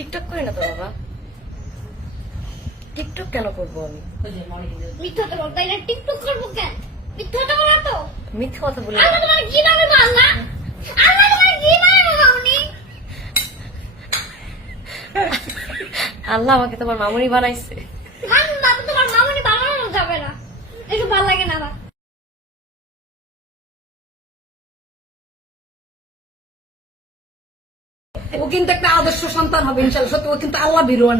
TikTok করি না তো বাবা। টিকটক কেন করবো আমি? মিথ্যা তো বলতে এটা টিকটক করবো কেন? মিথ্যা তো বলা তো। মিথ্যা কথা বলি আল্লাহ তোমার কি নামে বাংলা? আল্লাহ তোমার কি নামে বাংলা? আল্লাহ আমাকে তোমার মামুনি বানাইছে। বাবা তোমার মামুনি বানানো যাবে না। একটু ভালো লাগে না আমার। ও কিন্তু একটা আদর্শ সন্তান হবে ইনশাআল্লাহ। সত্যি ও কিন্তু আল্লাহ বিরোয়া